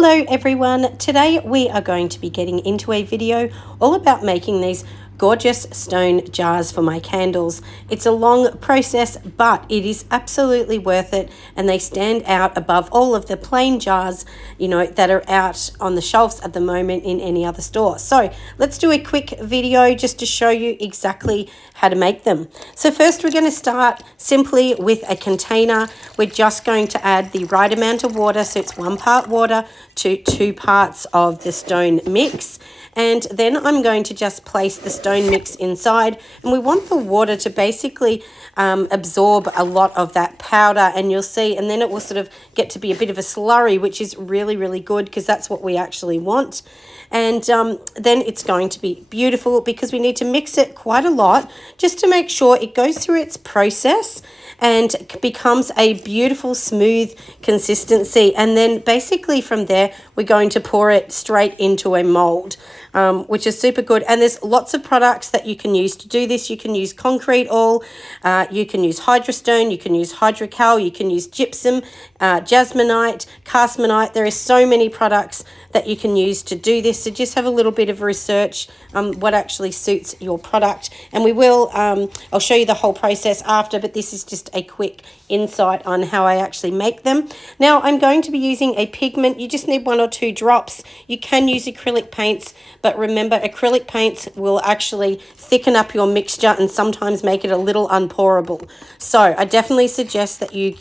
Hello everyone, today we are going to be getting into a video all about making these gorgeous stone jars for my candles. It's a long process, but it is absolutely worth it, and they stand out above all of the plain jars, that are out on the shelves at the moment in any other store. So let's do a quick video just to show you exactly how to make them. So first we're going to start simply with a container. We're just going to add the right amount of water, so it's 1 part water to 2 parts of the stone mix. And then I'm going to just place the stone mix inside, and we want the water to basically absorb a lot of that powder, and you'll see, and then it will sort of get to be a bit of a slurry, which is really, really good because that's what we actually want. And then it's going to be beautiful because we need to mix it quite a lot just to make sure it goes through its process and becomes a beautiful smooth consistency. And then basically from there we're going to pour it straight into a mold, which is super good. And there's lots of products that you can use to do this. You can use concrete oil, you can use hydrostone, you can use hydrocal, you can use gypsum, jasmonite, castmonite. There are so many products that you can use to do this, so just have a little bit of research what actually suits your product. And we will I'll show you the whole process after, but this is just a quick insight on how I actually make them. Now I'm going to be using a pigment. You just need 1 or 2 drops. You can use acrylic paints, but remember, acrylic paints will actually thicken up your mixture and sometimes make it a little unpourable. So I definitely suggest that you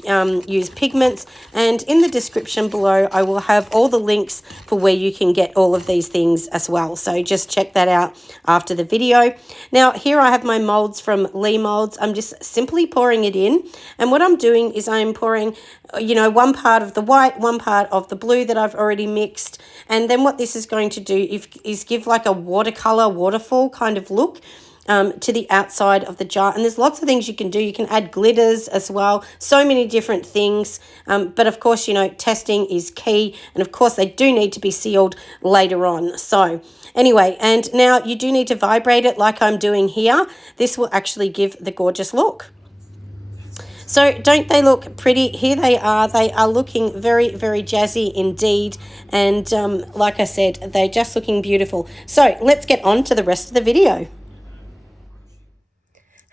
use pigments, and in the description below I will have all the links for where you can get all of these things as well. So just check that out after the video. Now here I have my molds from Lee Molds. I'm just simply pouring it in, and what I'm doing is I'm pouring 1 part of the white, 1 part of the blue that I've already mixed. And then what this is going to do is give like a watercolor waterfall kind of look to the outside of the jar. And there's lots of things you can do. You can add glitters as well, so many different things, but of course testing is key, and of course they do need to be sealed later on. So anyway, and now you do need to vibrate it like I'm doing here. This will actually give the gorgeous look. So don't they look pretty? Here they are looking very, very jazzy indeed, and like I said, they're just looking beautiful. So let's get on to the rest of the video.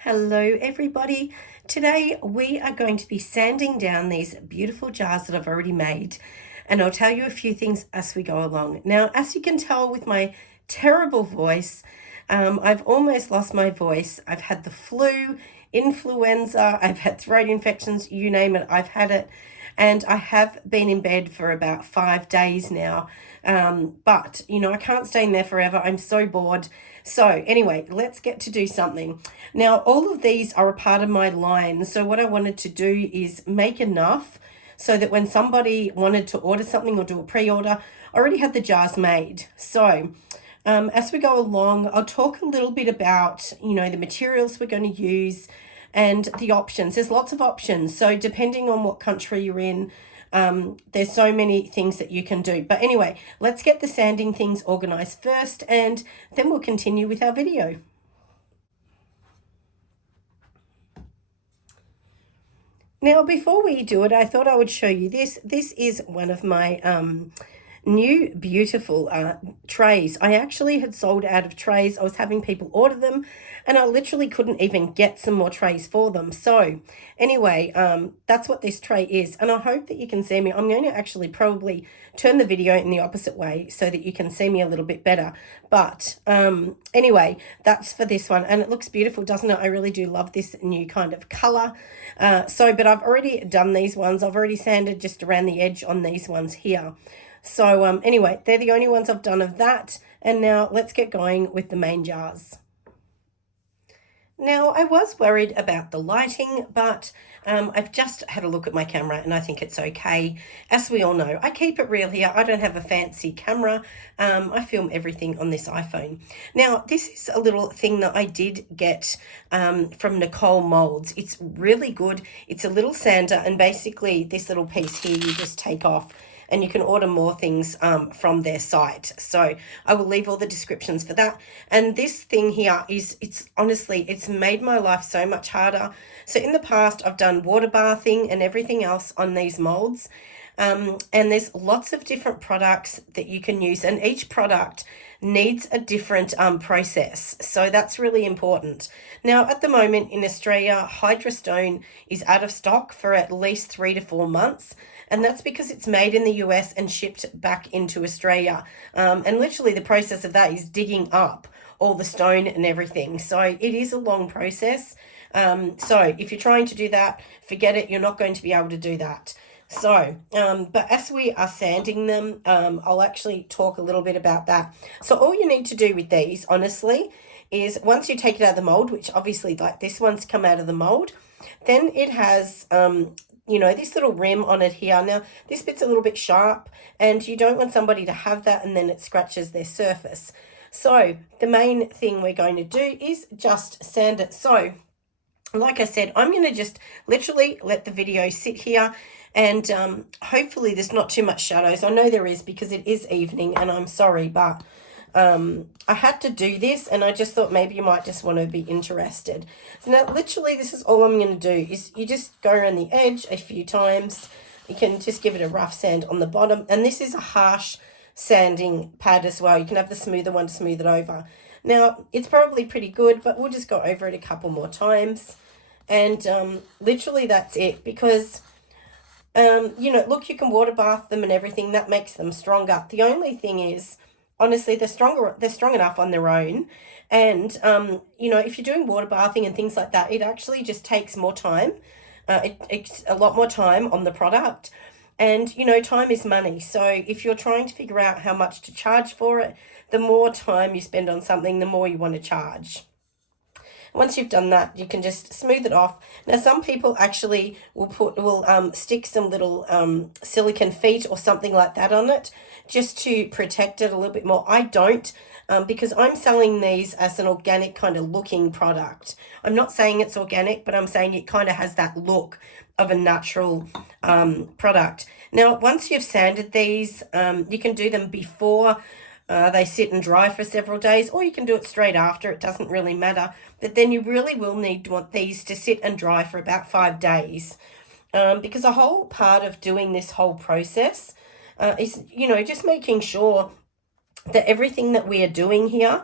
Hello everybody. Today we are going to be sanding down these beautiful jars that I've already made, and I'll tell you a few things as we go along. Now, as you can tell with my terrible voice, I've almost lost my voice. I've had the flu, influenza, I've had throat infections, you name it, I've had it. And I have been in bed for about 5 days now. But, I can't stay in there forever. I'm so bored. So anyway, let's get to do something. Now, all of these are a part of my line. So what I wanted to do is make enough so that when somebody wanted to order something or do a pre-order, I already had the jars made. So as we go along, I'll talk a little bit about, the materials we're going to use and the options. There's lots of options. So depending on what country you're in, there's so many things that you can do. But anyway, let's get the sanding things organized first, and then we'll continue with our video. Now, before we do it, I thought I would show you this. This is one of my new beautiful trays. I actually had sold out of trays. I was having people order them, and I literally couldn't even get some more trays for them. So anyway, that's what this tray is, and I hope that you can see me. I'm going to actually probably turn the video in the opposite way so that you can see me a little bit better. But anyway, that's for this one, and it looks beautiful, doesn't it? I really do love this new kind of color. But I've already done these ones. I've already sanded just around the edge on these ones here. So anyway, they're the only ones I've done of that. And now let's get going with the main jars. Now, I was worried about the lighting, but I've just had a look at my camera and I think it's okay. As we all know, I keep it real here. I don't have a fancy camera. I film everything on this iPhone. Now, this is a little thing that I did get from Nicole Molds. It's really good. It's a little sander, and basically this little piece here you just take off, and you can order more things from their site. So I will leave all the descriptions for that. And this thing here it's honestly, it's made my life so much harder So in the past, I've done water bathing and everything else on these molds. And there's lots of different products that you can use, and each product needs a different process. So that's really important. Now, at the moment in Australia, Hydrostone is out of stock for at least 3 to 4 months. And that's because it's made in the US and shipped back into Australia. And literally the process of that is digging up all the stone and everything. So it is a long process. So if you're trying to do that, forget it. You're not going to be able to do that. So, but as we are sanding them, I'll actually talk a little bit about that. So all you need to do with these, honestly, is once you take it out of the mold, which obviously like this one's come out of the mold, then it has, you know, this little rim on it here. Now, this bit's a little bit sharp, and you don't want somebody to have that and then it scratches their surface. So the main thing we're going to do is just sand it. So like I said, I'm going to just literally let the video sit here, and hopefully there's not too much shadows. I know there is because it is evening, and I'm sorry, but I had to do this, and I just thought maybe you might just want to be interested. So now literally this is all I'm going to do is you just go around the edge a few times. You can just give it a rough sand on the bottom, and this is a harsh sanding pad as well. You can have the smoother one to smooth it over. Now it's probably pretty good, but we'll just go over it a couple more times. And literally that's it, because you know, look, you can water bath them and everything. That makes them stronger. The only thing is, honestly, they're strong enough on their own. And you know, if you're doing water bathing and things like that, it actually just takes more time. It's a lot more time on the product. And, you know, time is money. So if you're trying to figure out how much to charge for it, the more time you spend on something, the more you want to charge. Once you've done that, you can just smooth it off. Now, some people actually will stick some little silicone feet or something like that on it just to protect it a little bit more. I don't, because I'm selling these as an organic kind of looking product. I'm not saying it's organic, but I'm saying it kind of has that look of a natural product. Now, once you've sanded these, you can do them before they sit and dry for several days, or you can do it straight after. It doesn't really matter. But then you really will want these to sit and dry for about 5 days, because a whole part of doing this whole process is, you know, just making sure that everything that we are doing here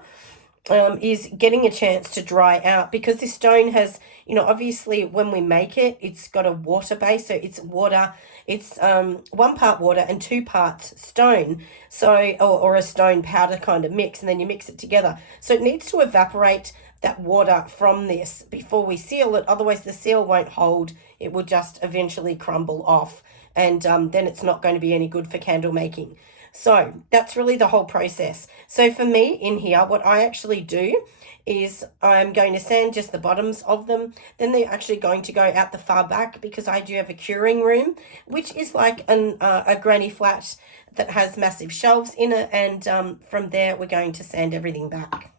is getting a chance to dry out, because this stone has, you know, obviously when we make it, it's got a water base. So it's water, it's 1 part water and 2 parts stone. So, or a stone powder kind of mix, and then you mix it together. So it needs to evaporate that water from this before we seal it. Otherwise the seal won't hold. It will just eventually crumble off, and then it's not going to be any good for candle making. So that's really the whole process. So for me in here, what I actually do is I'm going to sand just the bottoms of them. Then they're actually going to go out the far back, because I do have a curing room, which is like a granny flat that has massive shelves in it. And from there, we're going to sand everything back.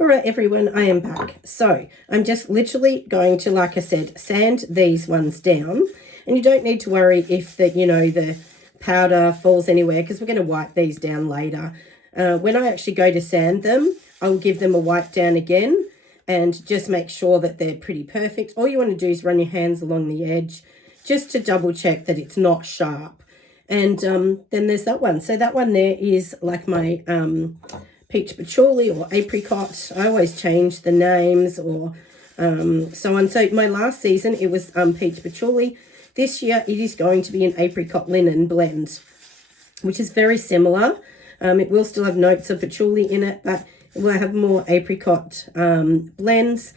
All right, everyone, I am back. So I'm just literally going to, like I said, sand these ones down. And you don't need to worry if the, you know, the powder falls anywhere, because we're going to wipe these down later. When I actually go to sand them, I'll give them a wipe down again and just make sure that they're pretty perfect. All you want to do is run your hands along the edge just to double check that it's not sharp. And then there's that one. So that one there is like my peach patchouli or apricot. I always change the names or so on. So my last season, it was peach patchouli. This year, it is going to be an apricot linen blend, which is very similar. It will still have notes of patchouli in it, but it will have more apricot blends.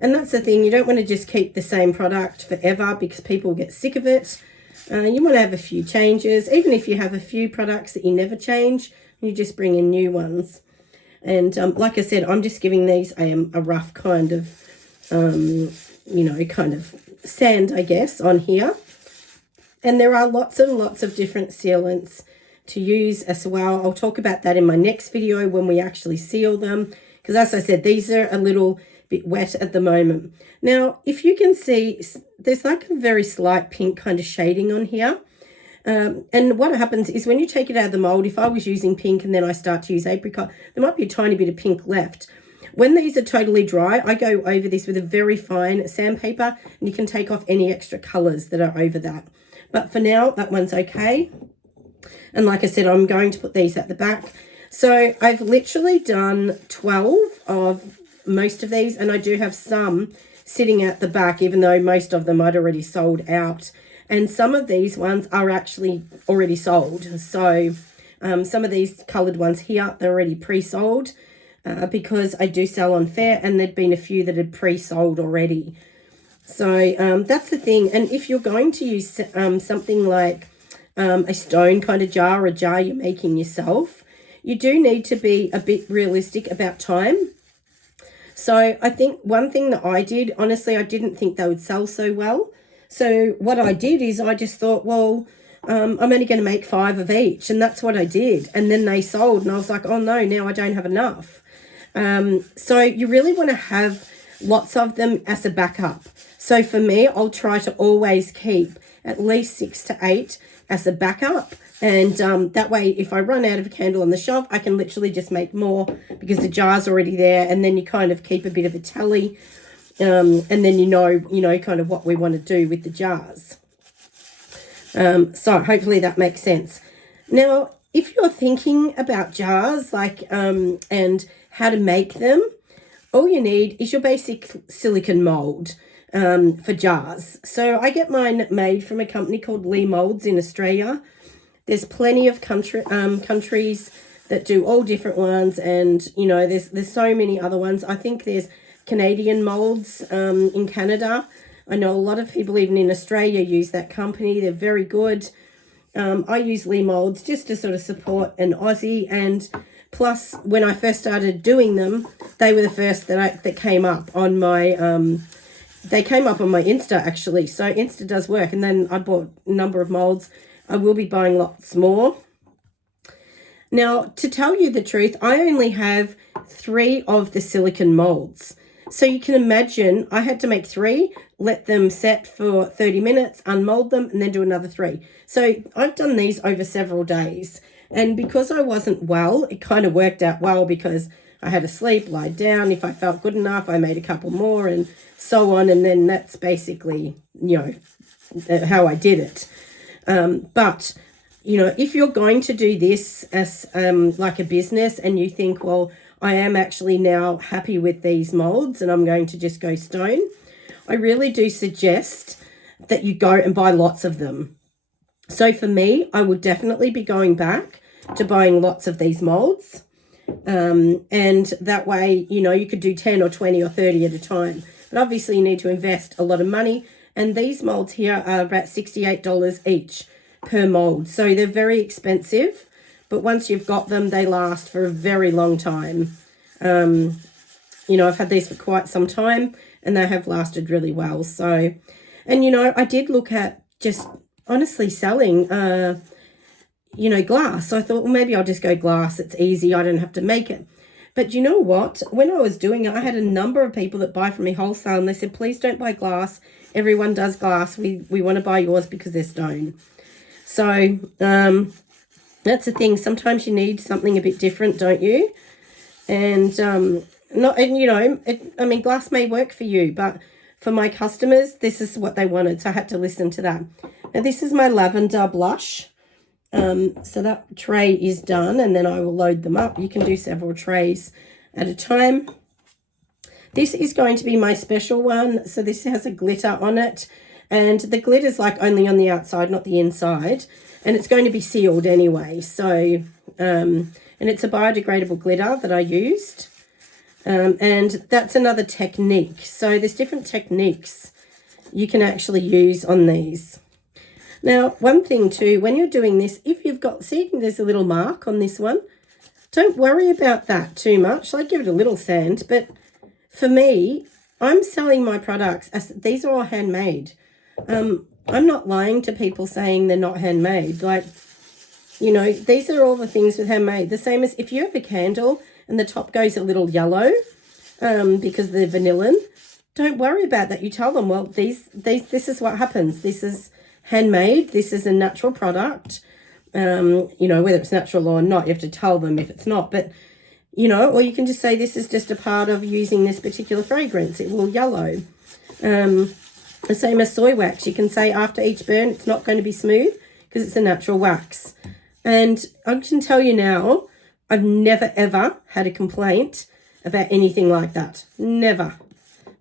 And that's the thing. You don't want to just keep the same product forever, because people get sick of it. You want to have a few changes. Even if you have a few products that you never change, you just bring in new ones. And like I said, I'm just giving these a rough kind of, you know, kind of sand, I guess, on here. And there are lots and lots of different sealants to use as well. I'll talk about that in my next video when we actually seal them, because as I said, these are a little bit wet at the moment. Now, if you can see, there's like a very slight pink kind of shading on here. And what happens is when you take it out of the mold, if I was using pink and then I start to use apricot, there might be a tiny bit of pink left. When these are totally dry, I go over this with a very fine sandpaper, and you can take off any extra colors that are over that. But for now, that one's okay. And like I said, I'm going to put these at the back. So I've literally done 12 of most of these, and I do have some sitting at the back, even though most of them I'd already sold out. And some of these ones are actually already sold. So some of these coloured ones here, they're already pre-sold because I do sell on fair, and there'd been a few that had pre-sold already. So that's the thing. And if you're going to use something like a stone kind of jar, a jar you're making yourself, you do need to be a bit realistic about time. So I think one thing that I did, honestly, I didn't think they would sell so well. So what I did is I just thought, well, I'm only going to make 5 of each. And that's what I did. And then they sold, and I was like, oh no, now I don't have enough. So you really want to have lots of them as a backup. So for me, I'll try to always keep at least 6 to 8 as a backup. And that way, if I run out of a candle on the shelf, I can literally just make more because the jar's already there. And then you kind of keep a bit of a tally. And then you know kind of what we want to do with the jars. So hopefully that makes sense. Now, if you're thinking about jars, like, and how to make them, all you need is your basic silicone mold for jars. So I get mine made from a company called Lee Molds in Australia. There's plenty of countries that do all different ones, and there's so many other ones. I think there's Canadian molds in Canada. I know a lot of people even in Australia use that company. They're very good. I use Lee Molds just to sort of support an Aussie, and plus when I first started doing them, they were the first that came up on my they came up on my Insta actually. So Insta does work, and then I bought a number of molds. I will be buying lots more. Now, to tell you the truth, I only have 3 of the silicone molds. So you can imagine I had to make 3, let them set for 30 minutes, unmold them, and then do another 3. So I've done these over several days. And because I wasn't well, it kind of worked out well because I had to sleep, lie down. If I felt good enough, I made a couple more and so on. And then that's basically, how I did it. But if you're going to do this as like a business, and you think, well, I am actually now happy with these molds and I'm going to just go stone, I really do suggest that you go and buy lots of them. So for me, I would definitely be going back to buying lots of these molds. And that way, you could do 10 or 20 or 30 at a time. But obviously you need to invest a lot of money. And these molds here are about $68 each per mold. So they're very expensive. But once you've got them, they last for a very long time. I've had these for quite some time, and they have lasted really well. So, and I did look at just honestly selling, glass. So I thought, well, maybe I'll just go glass. It's easy. I don't have to make it. But you know what? When I was doing it, I had a number of people that buy from me wholesale, and they said, please don't buy glass. Everyone does glass. We want to buy yours because they're stone. So, that's the thing. Sometimes you need something a bit different, don't you? And glass may work for you, but for my customers, this is what they wanted. So I had to listen to that. Now, this is my lavender blush. So that tray is done, and then I will load them up. You can do several trays at a time. This is going to be my special one. So this has a glitter on it, and the glitter is like only on the outside, not the inside. And it's going to be sealed anyway. So, and it's a biodegradable glitter that I used. And that's another technique. So there's different techniques you can actually use on these. Now, one thing too, when you're doing this, if you've got, see, there's a little mark on this one. Don't worry about that too much. Like, give it a little sand. But for me, I'm selling my products as these are all handmade. I'm not lying to people saying they're not handmade. Like, these are all the things with handmade. The same as if you have a candle and the top goes a little yellow because they're vanillin, don't worry about that. You tell them, well, this is what happens. This is handmade. This is a natural product. Whether it's natural or not, you have to tell them if it's not. But you know, or you can just say this is just a part of using this particular fragrance. It will yellow. The same as soy wax. You can say after each burn, it's not going to be smooth because it's a natural wax. And I can tell you now, I've never, ever had a complaint about anything like that. Never.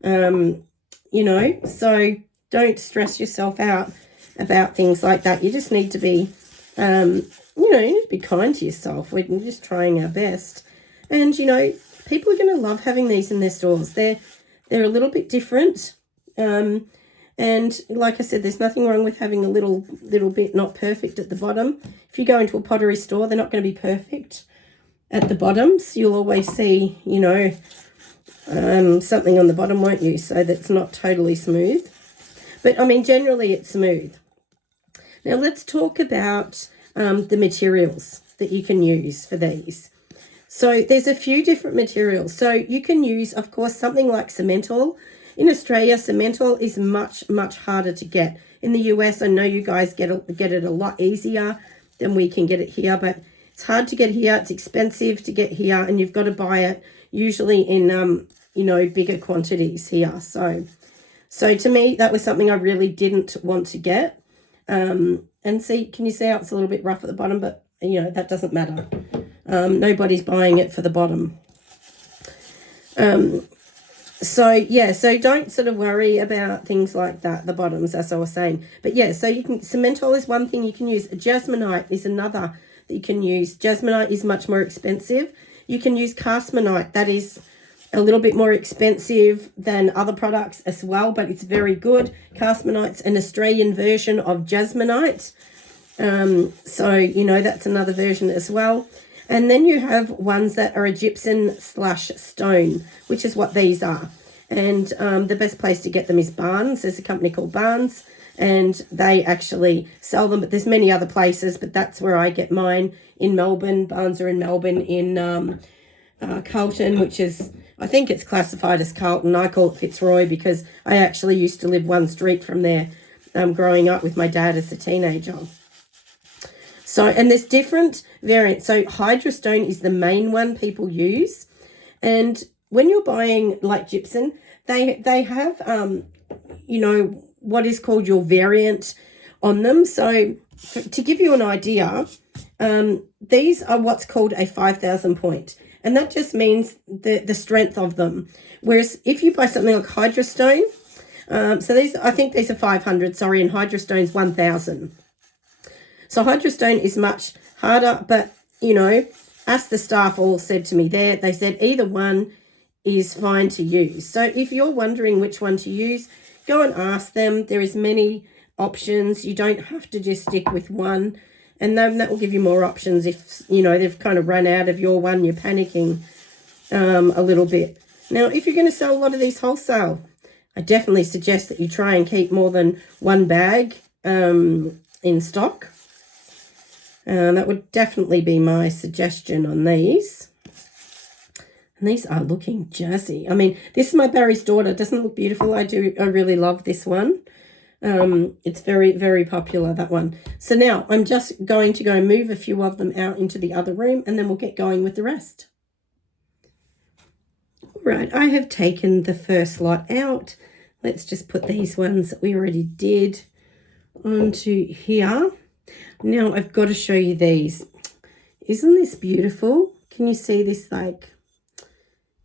You know, so don't stress yourself out about things like that. You just need to be, you know, you need to be kind to yourself. We're just trying our best. And, you know, people are going to love having these in their stores. They're a little bit different. And like I said, there's nothing wrong with having a little bit not perfect at the bottom. If you go into a pottery store, they're not going to be perfect at the bottoms. You'll always see, you know, something on the bottom, won't you? So that's not totally smooth. But, I mean, generally it's smooth. Now, let's talk about the materials that you can use for these. So there's a few different materials. So you can use, of course, something like cementol. In Australia, cementol is much, much harder to get. In the US, I know you guys get it a lot easier than we can get it here, but it's hard to get here. It's expensive to get here, and you've got to buy it usually in, you know, bigger quantities here. So to me, that was something I really didn't want to get. And see, can you see how it's a little bit rough at the bottom? But, you know, that doesn't matter. Nobody's buying it for the bottom. So, yeah, so don't sort of worry about things like that, the bottoms, as I was saying. But, yeah, so you can, cementol is one thing you can use. Jasmonite is another that you can use. Jasmonite is much more expensive. You can use castmonite. That is a little bit more expensive than other products as well, but it's very good. Castmonite's an Australian version of jasmonite. So, you know, that's another version as well. And then you have ones that are a gypsum/stone, which is what these are. And the best place to get them is Barnes. There's a company called Barnes, and they actually sell them. But there's many other places, but that's where I get mine, in Melbourne. Barnes are in Melbourne, in Carlton, which is, I think it's classified as Carlton. I call it Fitzroy because I actually used to live one street from there growing up with my dad as a teenager. So, and there's different variants. So Hydrostone is the main one people use. And when you're buying like gypsum, they have, you know, what is called your variant on them. So to give you an idea, these are what's called a 5,000 point. And that just means the strength of them. Whereas if you buy something like Hydrostone, so these, I think these are 500, sorry, and Hydrostone's 1,000. So Hydrostone is much harder, but, you know, as the staff all said to me there, they said either one is fine to use. So if you're wondering which one to use, go and ask them. There is many options. You don't have to just stick with one. And then that will give you more options if, you know, they've kind of run out of your one, you're panicking a little bit. Now, if you're going to sell a lot of these wholesale, I definitely suggest that you try and keep more than one bag in stock. That would definitely be my suggestion on these. And these are looking jazzy. I mean, this is my Barry's daughter. Doesn't it look beautiful? I really love this one. It's very, very popular, that one. So now I'm just going to go and move a few of them out into the other room, and then we'll get going with the rest. All right, I have taken the first lot out. Let's just put these ones that we already did onto here. Now I've got to show you these. Isn't this beautiful? Can you see this like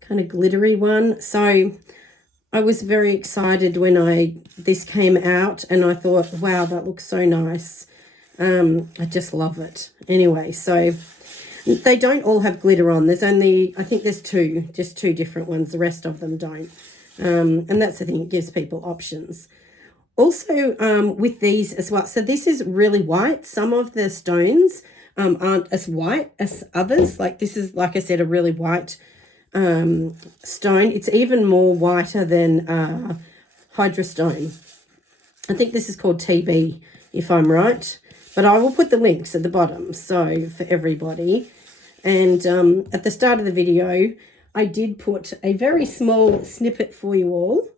kind of glittery one? So I was very excited when this came out, and I thought, wow, that looks so nice. I just love it. Anyway, so they don't all have glitter on. There's only, I think there's just two different ones. The rest of them don't. And that's the thing, it gives people options. Also, with these as well, so this is really white. Some of the stones aren't as white as others. Like this is, like I said, a really white stone. It's even more whiter than Hydrostone. I think this is called TB, if I'm right. But I will put the links at the bottom, so for everybody. And at the start of the video, I did put a very small snippet for you all,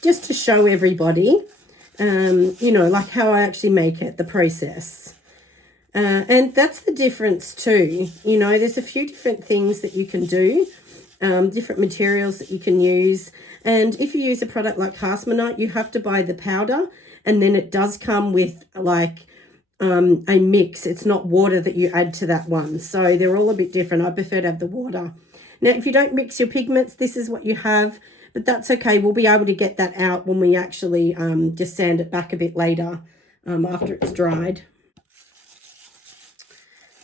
just to show everybody. You know, like how I actually make it, the process. And that's the difference too. You know, there's a few different things that you can do, different materials that you can use. And if you use a product like Hasmonite, you have to buy the powder, and then it does come with like a mix. It's not water that you add to that one. So they're all a bit different. I prefer to have the water. Now, if you don't mix your pigments, this is what you have, but that's okay. We'll be able to get that out when we actually just sand it back a bit later after it's dried.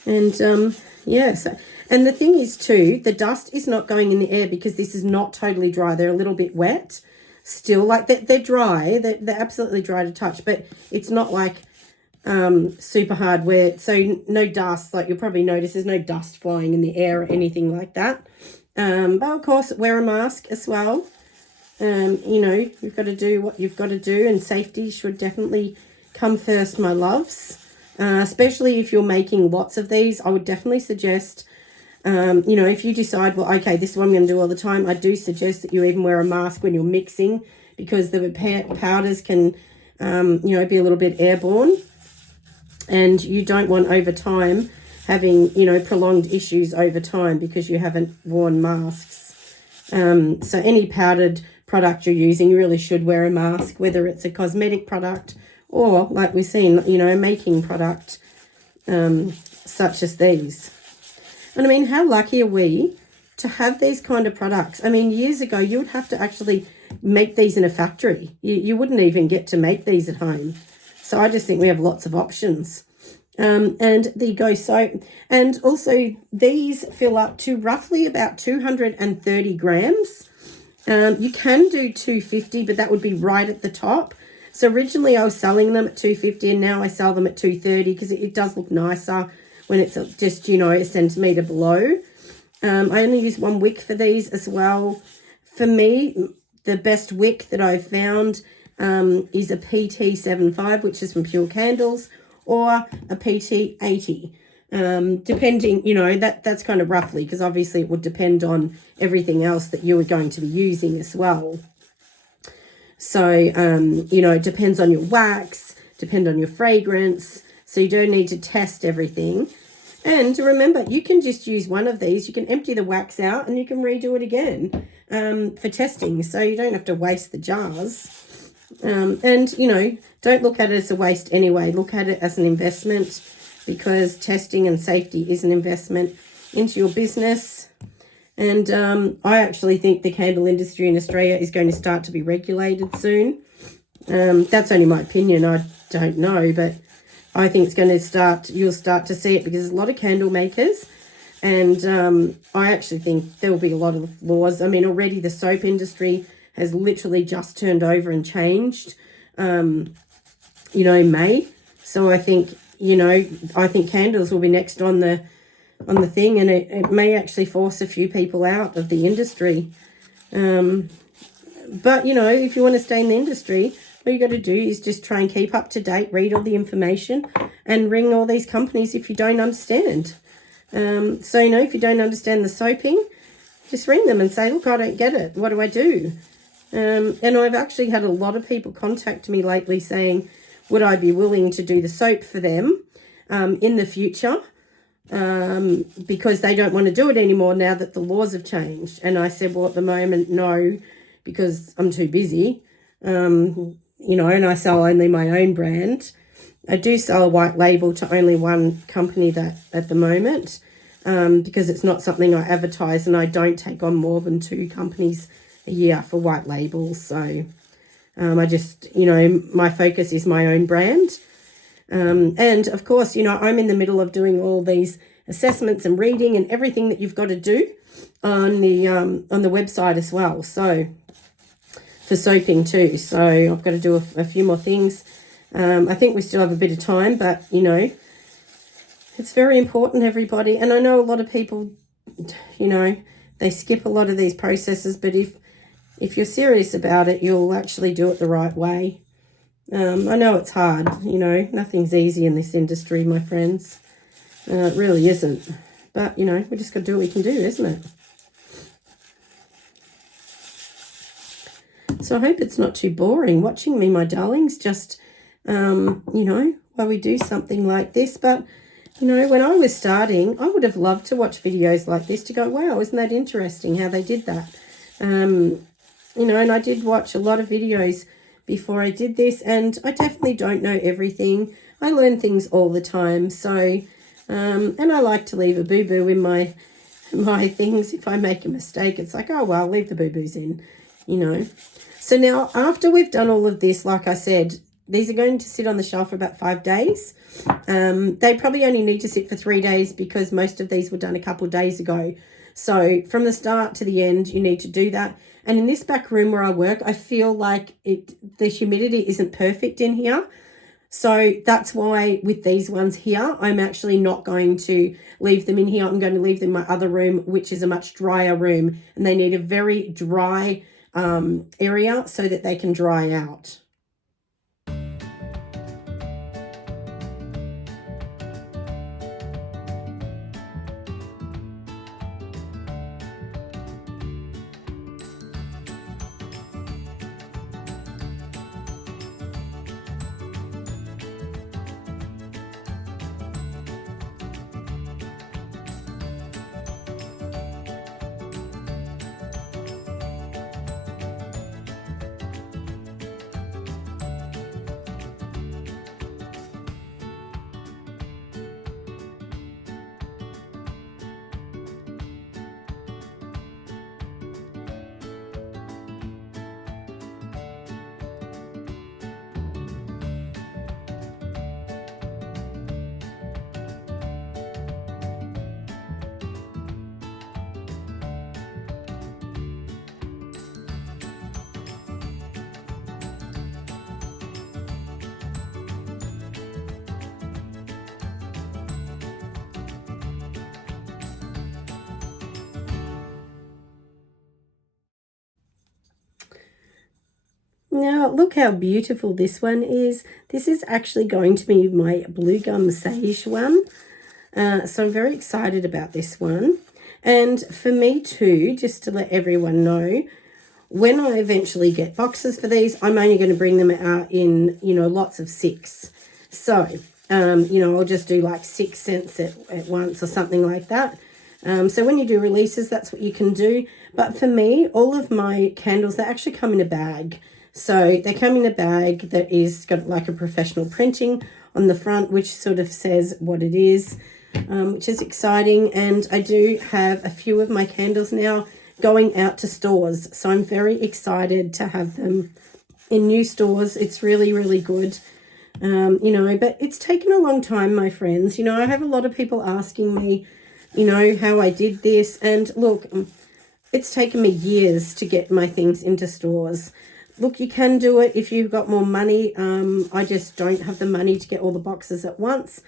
And yeah, so, and the thing is too, the dust is not going in the air because this is not totally dry. They're a little bit wet still. Like they're dry. They're absolutely dry to touch, but it's not like super hard where, so no dust. Like you'll probably notice there's no dust flying in the air or anything like that. But of course, wear a mask as well. You know, you've got to do what you've got to do, and safety should definitely come first, my loves. Especially if you're making lots of these, I would definitely suggest, you know, if you decide, well, okay, this is what I'm going to do all the time, I do suggest that you even wear a mask when you're mixing, because the powders can, you know, be a little bit airborne, and you don't want over time having, you know, prolonged issues over time because you haven't worn masks. So any powdered product you're using, you really should wear a mask, whether it's a cosmetic product or, like we've seen, you know, a making product such as these. And I mean, how lucky are we to have these kind of products? I mean, years ago, you would have to actually make these in a factory. You wouldn't even get to make these at home. So I just think we have lots of options. And the Go Soap. And also, these fill up to roughly about 230 grams. You can do 250, but that would be right at the top. So originally I was selling them at 250, and now I sell them at 230 because it does look nicer when it's just, you know, a centimetre below. I only use one wick for these as well. For me, the best wick that I've found is a PT75, which is from Pure Candles, or a PT80. Depending, you know, that's kind of roughly, because obviously it would depend on everything else that you are going to be using as well. So, you know, it depends on your wax, depend on your fragrance. So you don't need to test everything. And remember, you can just use one of these. You can empty the wax out and you can redo it again for testing. So you don't have to waste the jars. And, you know, don't look at it as a waste anyway. Look at it as an investment, because testing and safety is an investment into your business. And I actually think the candle industry in Australia is going to start to be regulated soon. That's only my opinion. I don't know, but I think it's going to start, you'll start to see it, because there's a lot of candle makers. And I actually think there will be a lot of laws. I mean, already the soap industry has literally just turned over and changed, you know, in May. So I think, you know, I think candles will be next on the thing, and it may actually force a few people out of the industry. But, you know, if you want to stay in the industry, all you got to do is just try and keep up to date, read all the information, and ring all these companies if you don't understand. So, you know, if you don't understand the soaping, just ring them and say, look, I don't get it. What do I do? And I've actually had a lot of people contact me lately saying, would I be willing to do the soap for them in the future? Because they don't want to do it anymore now that the laws have changed. And I said, well, at the moment, no, because I'm too busy. You know, and I sell only my own brand. I do sell a white label to only one company that at the moment, because it's not something I advertise, and I don't take on more than 2 companies a year for white labels. So I just, you know, my focus is my own brand. And of course, you know, I'm in the middle of doing all these assessments and reading and everything that you've got to do on the website as well. So for soaping too. So I've got to do a few more things. I think we still have a bit of time, but you know, it's very important, everybody. And I know a lot of people, you know, they skip a lot of these processes, but if you're serious about it, you'll actually do it the right way. I know it's hard, you know, nothing's easy in this industry, my friends. It really isn't. But, you know, we just got to do what we can do, isn't it? So I hope it's not too boring watching me, my darlings, just, you know, while we do something like this. But You know, when I was starting, I would have loved to watch videos like this to go, wow, isn't that interesting how they did that? You know, and I did watch a lot of videos before I did this, and I definitely don't know everything. I learn things all the time. So, and I like to leave a boo-boo in my things. If I make a mistake, it's like, oh, well, leave the boo-boos in, you know. So now after we've done all of this, like I said, these are going to sit on the shelf for about 5 days. They probably only need to sit for 3 days because most of these were done a couple of days ago. So from the start to the end, you need to do that. And in this back room where I work, I feel like the humidity isn't perfect in here. So that's why with these ones here, I'm actually not going to leave them in here. I'm going to leave them in my other room, which is a much drier room. And they need a very dry area so that they can dry out. Now, look how beautiful this one is. This is actually going to be my Blue Gum Sage one. So I'm very excited about this one. And for me too, just to let everyone know, when I eventually get boxes for these, I'm only going to bring them out in, you know, lots of 6. So, you know, I'll just do like 6 cents at once or something like that. So when you do releases, that's what you can do. But for me, all of my candles, they actually come in a bag. So they come in a bag that is got like a professional printing on the front, which sort of says what it is, which is exciting. And I do have a few of my candles now going out to stores. So I'm very excited to have them in new stores. It's really, really good. You know, but it's taken a long time, my friends. You know, I have a lot of people asking me, you know, how I did this. And look, it's taken me years to get my things into stores. Look, you can do it if you've got more money. I just don't have the money to get all the boxes at once.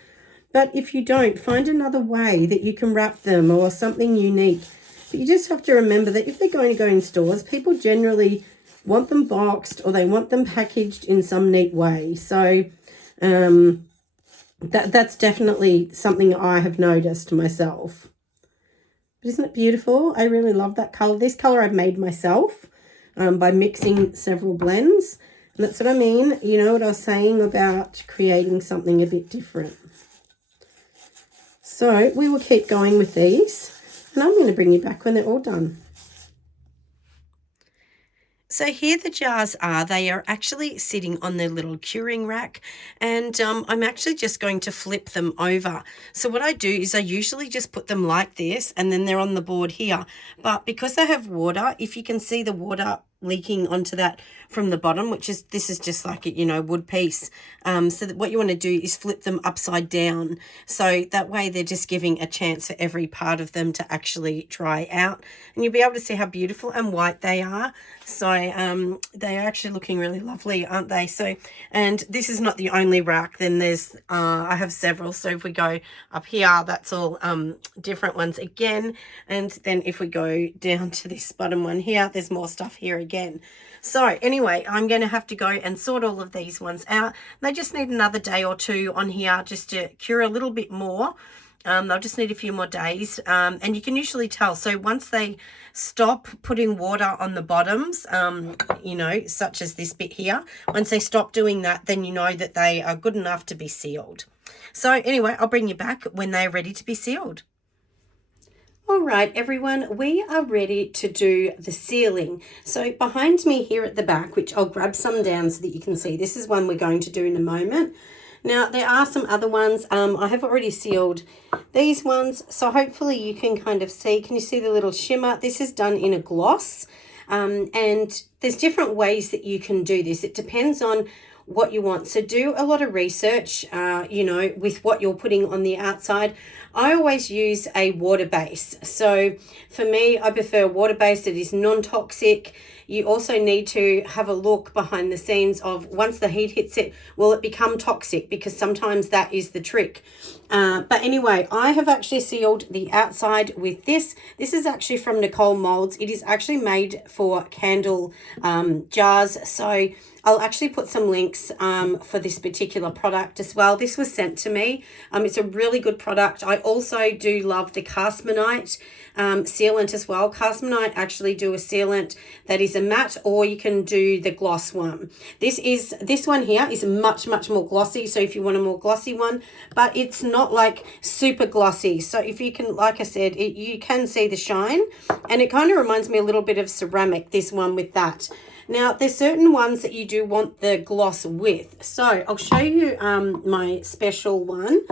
But if you don't, find another way that you can wrap them or something unique. But you just have to remember that if they're going to go in stores, people generally want them boxed or they want them packaged in some neat way. So that's definitely something I have noticed myself. But isn't it beautiful? I really love that color. This color I've made myself by mixing several blends. And that's what I mean. You know what I was saying about creating something a bit different. So we will keep going with these. And I'm going to bring you back when they're all done. So here the jars are. They are actually sitting on their little curing rack, and I'm actually just going to flip them over. So what I do is I usually just put them like this, and then they're on the board here. But because they have water, if you can see the water leaking onto that from the bottom, which is, this is just like a, you know, wood piece. So that what you want to do is flip them upside down. So that way they're just giving a chance for every part of them to actually dry out. And you'll be able to see how beautiful and white they are. So they are actually looking really lovely, aren't they? So, and this is not the only rack. Then there's, I have several. So if we go up here, that's all different ones again. And then if we go down to this bottom one here, there's more stuff here again. So anyway, I'm going to have to go and sort all of these ones out. They just need another day or two on here just to cure a little bit more. They'll just need a few more days, and you can usually tell. So once they stop putting water on the bottoms, you know, such as this bit here, once they stop doing that, then you know that they are good enough to be sealed. So anyway, I'll bring you back when they're ready to be sealed. All right, everyone, we are ready to do the sealing. So behind me here at the back, which I'll grab some down so that you can see, this is one we're going to do in a moment. Now, there are some other ones. I have already sealed these ones, so hopefully you can kind of see. Can you see the little shimmer? This is done in a gloss, and there's different ways that you can do this. It depends on what you want. So do a lot of research, you know, with what you're putting on the outside. I always use a water base. So for me, I prefer a water base that is non-toxic. You also need to have a look behind the scenes of once the heat hits it, will it become toxic? Because sometimes that is the trick. But anyway, I have actually sealed the outside with this. This is actually from Nicole Molds. It is actually made for candle jars. So I'll actually put some links for this particular product as well. This was sent to me. It's a really good product. I also do love the Castmanite sealant as well. Castmanite actually do a sealant that is a matte, or you can do the gloss one. This one here is much more glossy, so if you want a more glossy one, but it's not like super glossy. So if you can, like I said, you can see the shine, and it kind of reminds me a little bit of ceramic, this one with that. Now, there's certain ones that you do want the gloss with. So I'll show you my special one.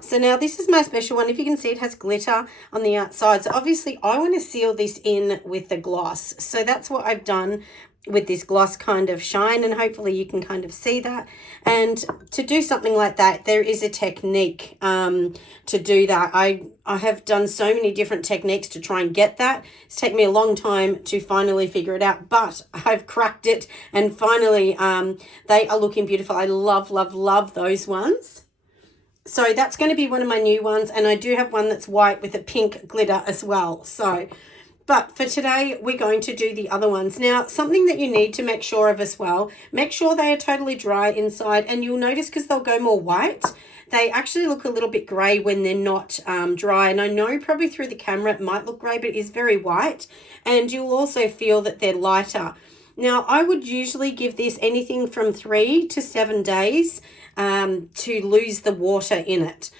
So now this is my special one. If you can see, it has glitter on the outside. So obviously I want to seal this in with the gloss. So that's what I've done with this gloss kind of shine, and hopefully you can kind of see that. And to do something like that, there is a technique to do that. I have done so many different techniques to try and get that. It's taken me a long time to finally figure it out, but I've cracked it, and finally they are looking beautiful. I love those ones. So that's going to be one of my new ones, and I do have one that's white with a pink glitter as well. So but for today, we're going to do the other ones. Now, something that you need to make sure of as well, make sure they are totally dry inside, and you'll notice because they'll go more white, they actually look a little bit grey when they're not dry. And I know probably through the camera it might look grey, but it is very white, and you'll also feel that they're lighter. Now, I would usually give this anything from 3 to 7 days to lose the water in it.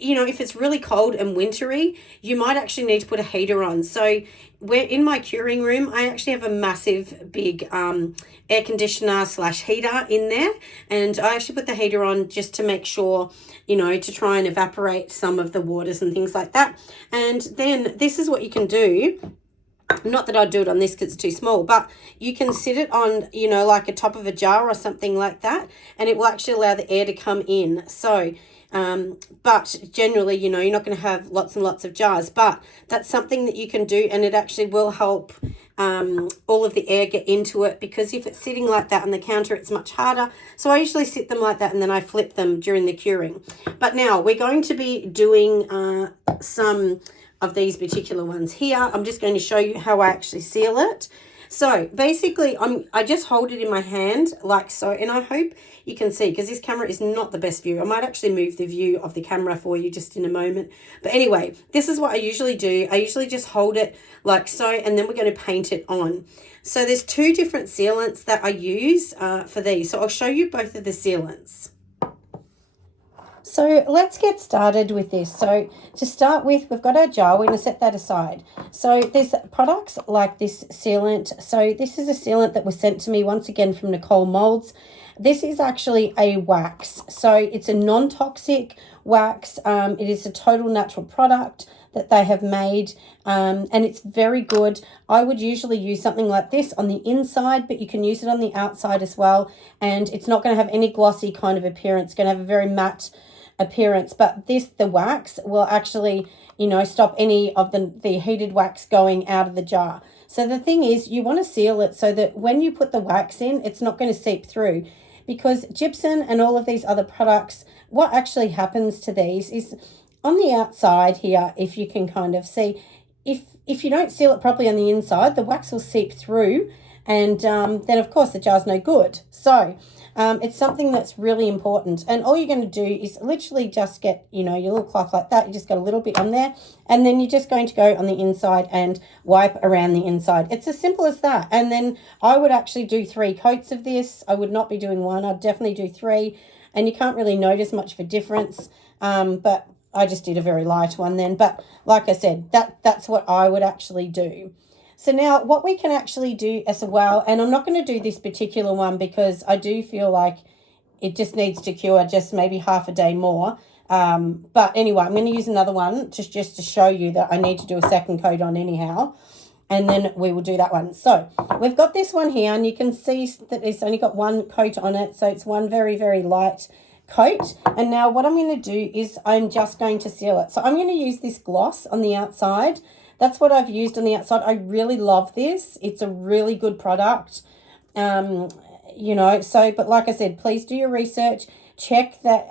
If it's really cold and wintry, you might actually need to put a heater on. So we're in my curing room. I actually have a massive big air conditioner / heater in there, and I actually put the heater on just to make sure, to try and evaporate some of the waters and things like that. And then this is what you can do. Not that I'd do it on this because it's too small, but you can sit it on, like a top of a jar or something like that, and it will actually allow the air to come in. So but generally, you're not going to have lots and lots of jars, but that's something that you can do, and it actually will help all of the air get into it, because if it's sitting like that on the counter, it's much harder. So I usually sit them like that, and then I flip them during the curing. But now we're going to be doing some of these particular ones here. I'm just going to show you how I actually seal it. So basically, I just hold it in my hand like so, and I hope you can see, because this camera is not the best view. I might actually move the view of the camera for you just in a moment. But anyway, this is what I usually do. I usually just hold it like so, and then we're going to paint it on. So there's 2 different sealants that I use for these. So I'll show you both of the sealants. So let's get started with this. So to start with, we've got our jar. We're going to set that aside. So there's products like this sealant. So this is a sealant that was sent to me once again from Nicole Molds. This is actually a wax. So it's a non-toxic wax. It is a total natural product that they have made, and it's very good. I would usually use something like this on the inside, but you can use it on the outside as well. And it's not going to have any glossy kind of appearance. It's going to have a very matte appearance, but the wax will actually stop any of the heated wax going out of the jar. So the thing is, you want to seal it so that when you put the wax in, it's not going to seep through, because gypsum and all of these other products, what actually happens to these is on the outside here, if you can kind of see, if you don't seal it properly on the inside, the wax will seep through, and then of course the jar's no good. So it's something that's really important, and all you're going to do is literally just get your little cloth like that. You just got a little bit on there, and then you're just going to go on the inside and wipe around the inside. It's as simple as that. And then I would actually do 3 coats of this. I would not be doing 1. I'd definitely do 3, and you can't really notice much of a difference. But I just did a very light one then. But like I said, that's what I would actually do. So now what we can actually do as well, and I'm not going to do this particular one because I do feel like it just needs to cure just maybe half a day more. But anyway, I'm going to use another one just to show you that I need to do a second coat on anyhow. And then we will do that one. So we've got this one here, and you can see that it's only got one coat on it. So it's one very, very light coat. And now what I'm going to do is I'm just going to seal it. So I'm going to use this gloss on the outside. That's what I've used on the outside. I really love this. It's a really good product. You know, so, but like I said, please do your research. Check that,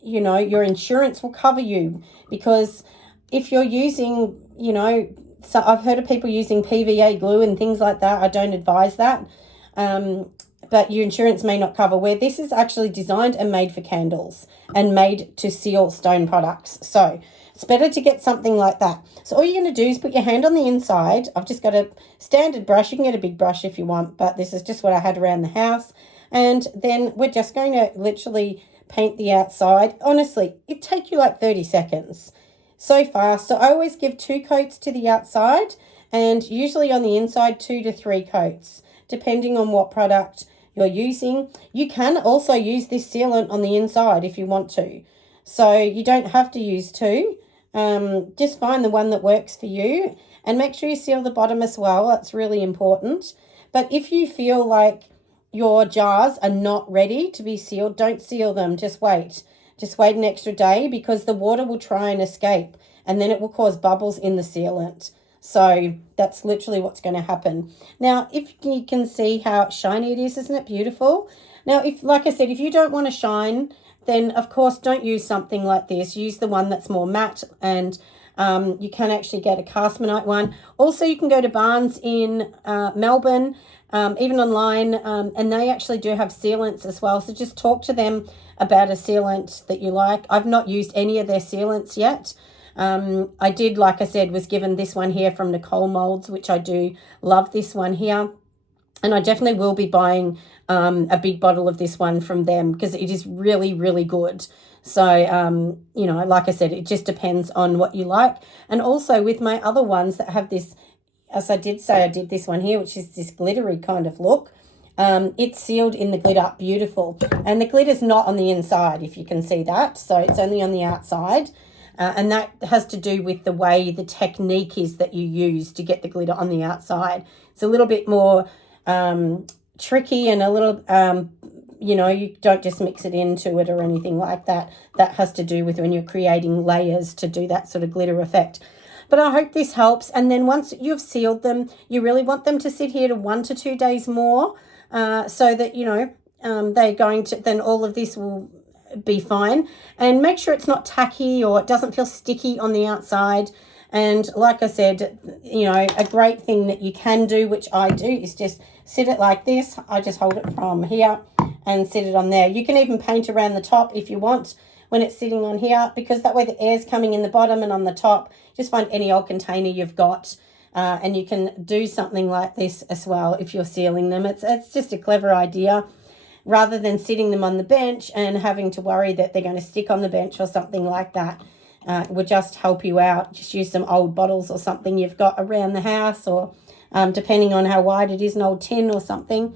you know, your insurance will cover you, because if you're using, you know, so I've heard of people using PVA glue and things like that. I don't advise that. But your insurance may not cover, where this is actually designed and made for candles and made to seal stone products. So it's better to get something like that. So all you're going to do is put your hand on the inside. I've just got a standard brush. You can get a big brush if you want, but this is just what I had around the house. And then we're just going to literally paint the outside. Honestly, it'd take you like 30 seconds. So fast. So I always give 2 coats to the outside, and usually on the inside 2 to 3 coats, depending on what product you're using. You can also use this sealant on the inside if you want to. So you don't have to use 2. Just find the one that works for you, and make sure you seal the bottom as well. That's really important. But if you feel like your jars are not ready to be sealed, don't seal them. Just wait. Just wait an extra day, because the water will try and escape, and then it will cause bubbles in the sealant. So that's literally what's going to happen. Now, if you can see how shiny it is, isn't it beautiful? Now, if, like I said, if you don't want to shine, then of course don't use something like this. Use the one that's more matte, and you can actually get a castmonite one. Also, you can go to Barnes in Melbourne, even online, and they actually do have sealants as well. So just talk to them about a sealant that you like. I've not used any of their sealants yet. I did, like I said, was given this one here from Nicole Molds, which I do love this one here. And I definitely will be buying a big bottle of this one from them, because it is really, really good. So, you know, like I said, it just depends on what you like. And also with my other ones that have this, as I did say, I did this one here, which is this glittery kind of look. It's sealed in the glitter, beautiful. And the glitter's not on the inside, if you can see that. So it's only on the outside. And that has to do with the way the technique is that you use to get the glitter on the outside. It's a little bit more tricky, and a little, you know, you don't just mix it into it or anything like that. That has to do with when you're creating layers to do that sort of glitter effect. But I hope this helps. And then once you've sealed them, you really want them to sit here to 1 to 2 days more, so that, you know, they're going to, then all of this will be fine. And make sure it's not tacky or it doesn't feel sticky on the outside. And like I said, you know, a great thing that you can do, which I do, is just sit it like this. I just hold it from here and sit it on there. You can even paint around the top if you want when it's sitting on here, because that way the air's coming in the bottom and on the top. Just find any old container you've got, and you can do something like this as well if you're sealing them. It's just a clever idea, rather than sitting them on the bench and having to worry that they're going to stick on the bench or something like that. It would just help you out. Just use some old bottles or something you've got around the house, or depending on how wide it is, an old tin or something.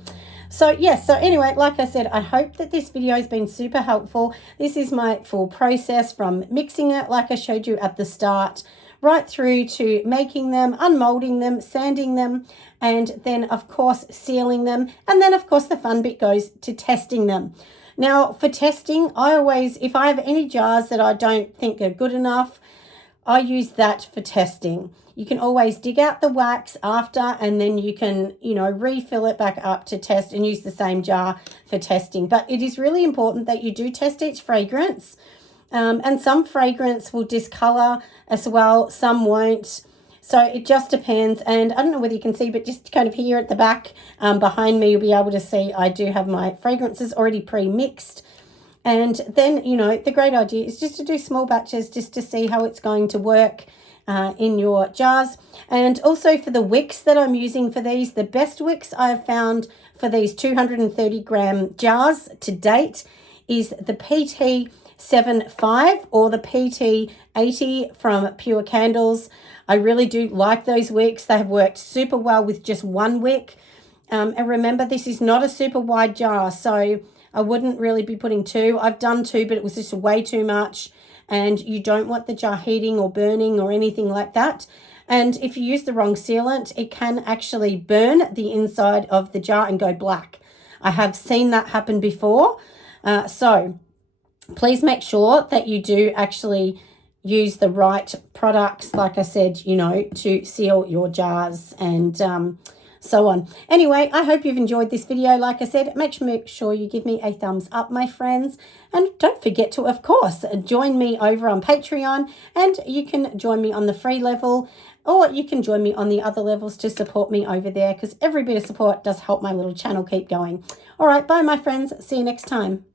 So yes, so anyway, like I said, I hope that this video has been super helpful. This is my full process from mixing it, like I showed you at the start, right through to making them, unmolding them, sanding them, and then of course sealing them. And then of course the fun bit goes to testing them. Now for testing, I always, if I have any jars that I don't think are good enough, I use that for testing. You can always dig out the wax after, and then you can, you know, refill it back up to test and use the same jar for testing. But it is really important that you do test each fragrance. And some fragrance will discolor as well, some won't. So it just depends. And I don't know whether you can see, but just kind of here at the back behind me, you'll be able to see I do have my fragrances already pre-mixed. And then, you know, the great idea is just to do small batches just to see how it's going to work in your jars. And also for the wicks that I'm using for these, the best wicks I have found for these 230 gram jars to date is the PT75 or the PT80 from Pure Candles. I really do like those wicks. They have worked super well with just one wick. And remember, this is not a super wide jar, so I wouldn't really be putting two. I've done two, but it was just way too much. And you don't want the jar heating or burning or anything like that. And if you use the wrong sealant, it can actually burn the inside of the jar and go black. I have seen that happen before. So please make sure that you do actually use the right products, like I said, you know, to seal your jars and so on. Anyway, I hope you've enjoyed this video. Like I said, make sure you give me a thumbs up, my friends. And don't forget to, of course, join me over on Patreon. And you can join me on the free level, or you can join me on the other levels to support me over there, because every bit of support does help my little channel keep going. All right, bye, my friends. See you next time.